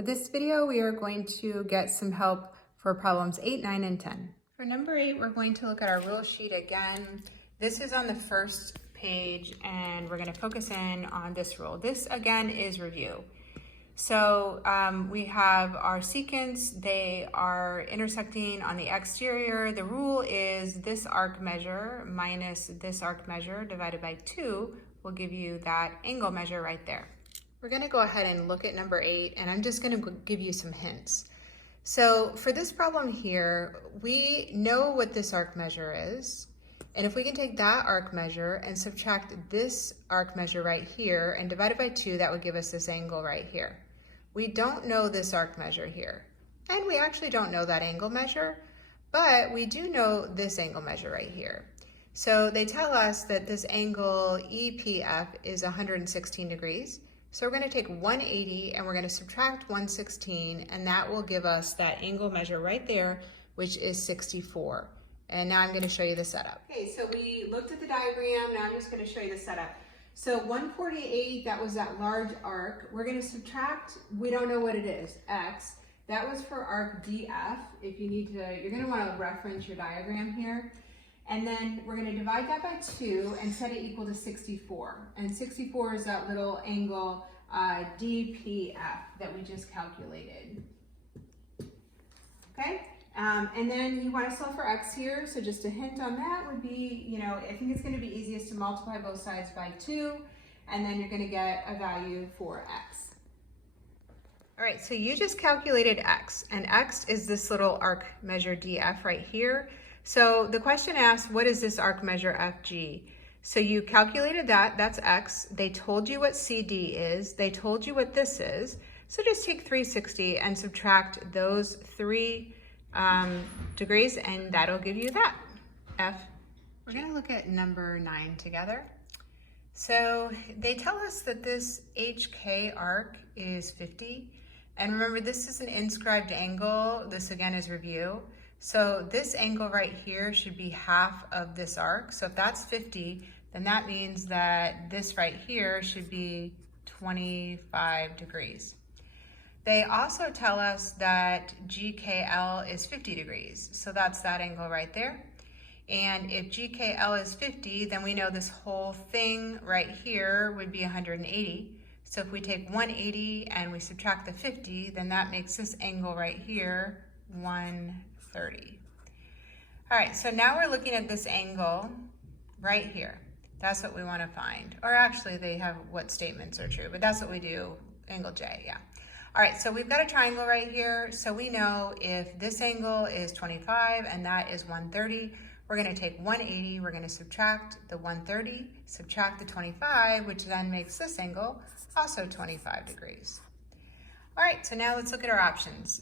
For this video, we are going to get some help for problems 8, 9, and 10. For number 8, we're going to look at our rule sheet again. This is on the first page, and we're going to focus in on this rule. This, again, is review. So we have our secants. They are intersecting on the exterior. The rule is this arc measure minus this arc measure divided by 2 will give you that angle measure right there. We're going to go ahead and look at number 8, and I'm just going to give you some hints. So for this problem here, we know what this arc measure is, and if we can take that arc measure and subtract this arc measure right here and divide it by 2, that would give us this angle right here. We don't know this arc measure here, and we actually don't know that angle measure, but we do know this angle measure right here. So they tell us that this angle EPF is 116 degrees. So we're going to take 180 and we're going to subtract 116, and that will give us that angle measure right there, which is 64. And now I'm going to show you the setup. Okay, so we looked at the diagram. Now I'm just going to show you the setup. So 148, that was that large arc. We're going to subtract, we don't know what it is, X. That was for arc DF. If you need to, you're going to want to reference your diagram here. And then we're going to divide that by 2 and set it equal to 64. And 64 is that little angle DPF that we just calculated. Okay? And then you want to solve for X here. So just a hint on that would be, I think it's going to be easiest to multiply both sides by 2. And then you're going to get a value for X. All right, so you just calculated X. And X is this little arc measure DF right here. So the question asks, what is this arc measure FG? So you calculated that, that's X. They told you what CD is. They told you what this is. So just take 360 and subtract those 3 degrees, and that'll give you that, F. We're gonna look at number 9 together. So they tell us that this HK arc is 50. And remember, this is an inscribed angle. This again is review. So this angle right here should be half of this arc. So if that's 50, then that means that this right here should be 25 degrees. They also tell us that GKL is 50 degrees. So that's that angle right there. And if GKL is 50, then we know this whole thing right here would be 180. So if we take 180 and we subtract the 50, then that makes this angle right here 130. All right, so now we're looking at this angle right here. That's what we want to find. Or actually, they have what statements are true, but that's what we do, angle J, yeah. All right, so we've got a triangle right here. So we know if this angle is 25 and that is 130, we're going to take 180, we're going to subtract the 130, subtract the 25, which then makes this angle also 25 degrees. All right, so now let's look at our options.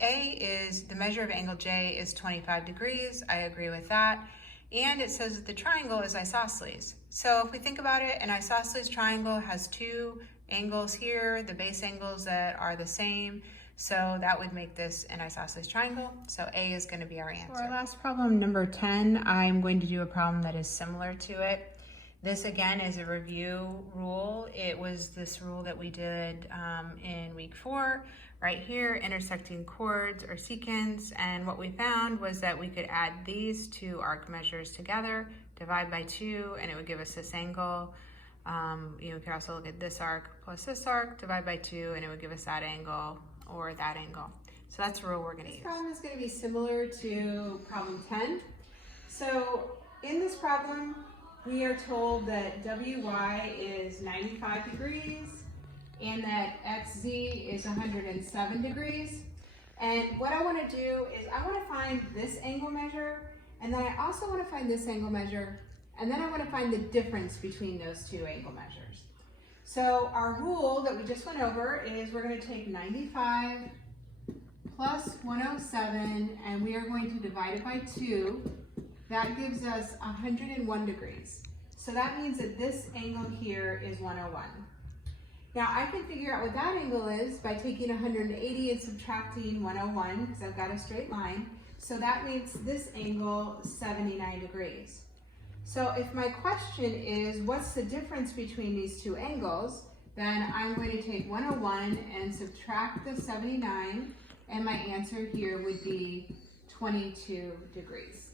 A is the measure of angle J is 25 degrees. I agree with that. And it says that the triangle is isosceles. So if we think about it, an isosceles triangle has 2 angles here, the base angles that are the same. So that would make this an isosceles triangle. So A is going to be our answer. For our last problem, number 10, I'm going to do a problem that is similar to it. This again is a review rule. It was this rule that we did in week 4, right here, intersecting chords or secants. And what we found was that we could add these 2 arc measures together, divide by 2, and it would give us this angle. We could also look at this arc plus this arc, divide by 2, and it would give us that angle or that angle. So that's the rule we're going to use. This problem is going to be similar to problem 10. So in this problem, we are told that WY is 95 degrees and that XZ is 107 degrees. And what I want to do is I want to find this angle measure, and then I also want to find this angle measure, and then I want to find the difference between those 2 angle measures. So our rule that we just went over is we're going to take 95 plus 107, and we are going to divide it by 2. That gives us 101 degrees. So that means that this angle here is 101. Now I can figure out what that angle is by taking 180 and subtracting 101, because I've got a straight line. So that makes this angle 79 degrees. So if my question is, what's the difference between these 2 angles? then I'm going to take 101 and subtract the 79, and my answer here would be 22 degrees.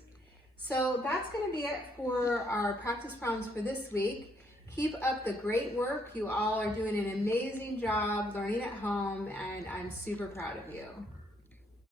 So that's going to be it for our practice problems for this week. Keep up the great work. You all are doing an amazing job learning at home, and I'm super proud of you.